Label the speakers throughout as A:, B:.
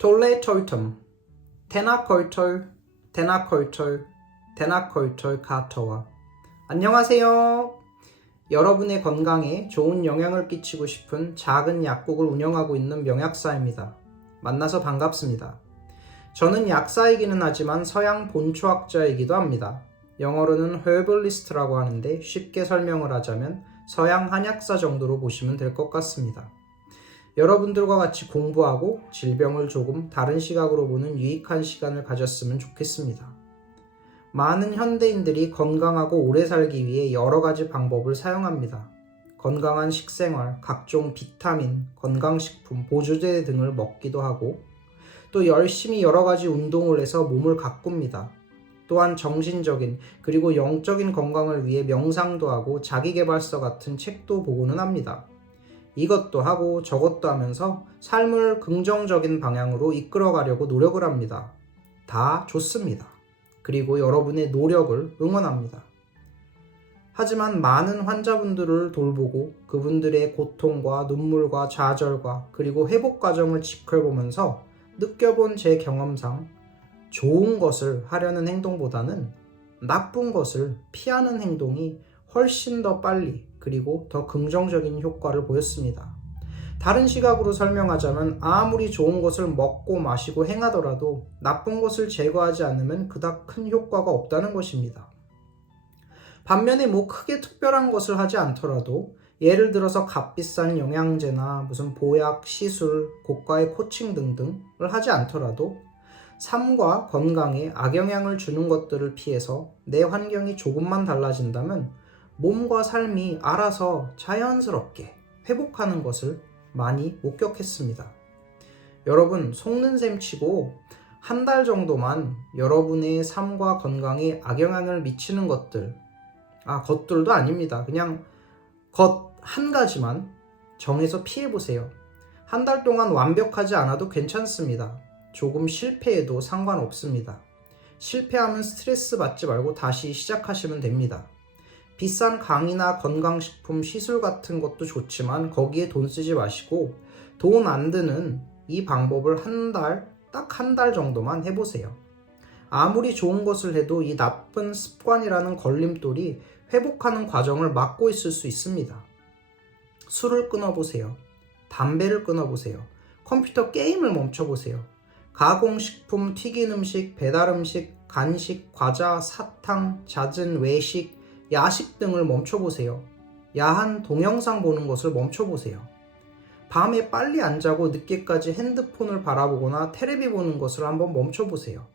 A: 톨레톨텀 테나콜톨 테나콜톨 테나콜톨 카토와 안녕하세요. 여러분의 건강에 좋은 영향을 끼치고 싶은 작은 약국을 운영하고 있는 명약사입니다. 만나서 반갑습니다. 저는 약사이기는 하지만 서양 본초학자이기도 합니다. 영어로는 herbalist라고 하는데 쉽게 설명을 하자면 서양 한약사 정도로 보시면 될 것 같습니다. 여러분들과 같이 공부하고 질병을 조금 다른 시각으로 보는 유익한 시간을 가졌으면 좋겠습니다. 많은 현대인들이 건강하고 오래 살기 위해 여러 가지 방법을 사용합니다. 건강한 식생활, 각종 비타민, 건강식품, 보조제 등을 먹기도 하고 또 열심히 여러 가지 운동을 해서 몸을 가꿉니다. 또한 정신적인 그리고 영적인 건강을 위해 명상도 하고 자기개발서 같은 책도 보고는 합니다. 이것도 하고 저것도 하면서 삶을 긍정적인 방향으로 이끌어가려고 노력을 합니다. 다 좋습니다. 그리고 여러분의 노력을 응원합니다. 하지만 많은 환자분들을 돌보고 그분들의 고통과 눈물과 좌절과 그리고 회복 과정을 지켜보면서 느껴본 제 경험상 좋은 것을 하려는 행동보다는 나쁜 것을 피하는 행동이 훨씬 더 빨리 그리고 더 긍정적인 효과를 보였습니다. 다른 시각으로 설명하자면 아무리 좋은 것을 먹고 마시고 행하더라도 나쁜 것을 제거하지 않으면 그닥 큰 효과가 없다는 것입니다. 반면에 뭐 크게 특별한 것을 하지 않더라도 예를 들어서 값비싼 영양제나 무슨 보약, 시술, 고가의 코칭 등등을 하지 않더라도 삶과 건강에 악영향을 주는 것들을 피해서 내 환경이 조금만 달라진다면 몸과 삶이 알아서 자연스럽게 회복하는 것을 많이 목격했습니다. 여러분, 속는 셈 치고 한 달 정도만 여러분의 삶과 건강에 악영향을 미치는 것들, 아, 것들도 아닙니다. 그냥 것 한 가지만 정해서 피해보세요. 한 달 동안 완벽하지 않아도 괜찮습니다. 조금 실패해도 상관없습니다. 실패하면 스트레스 받지 말고 다시 시작하시면 됩니다. 비싼 강의나 건강식품, 시술 같은 것도 좋지만 거기에 돈 쓰지 마시고 돈 안 드는 이 방법을 한 달, 딱 한 달 정도만 해보세요. 아무리 좋은 것을 해도 이 나쁜 습관이라는 걸림돌이 회복하는 과정을 막고 있을 수 있습니다. 술을 끊어보세요. 담배를 끊어보세요. 컴퓨터 게임을 멈춰보세요. 가공식품, 튀긴 음식, 배달 음식, 간식, 과자, 사탕, 잦은 외식, 야식 등을 멈춰보세요. 야한 동영상 보는 것을 멈춰보세요. 밤에 빨리 안 자고 늦게까지 핸드폰을 바라보거나 테레비 보는 것을 한번 멈춰보세요.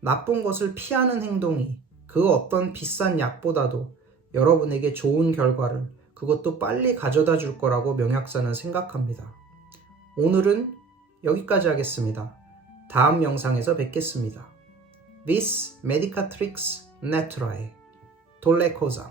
A: 나쁜 것을 피하는 행동이 그 어떤 비싼 약보다도 여러분에게 좋은 결과를 그것도 빨리 가져다 줄 거라고 명약사는 생각합니다. 오늘은 여기까지 하겠습니다. 다음 영상에서 뵙겠습니다. Vis Medicatrix Naturae 돌레코자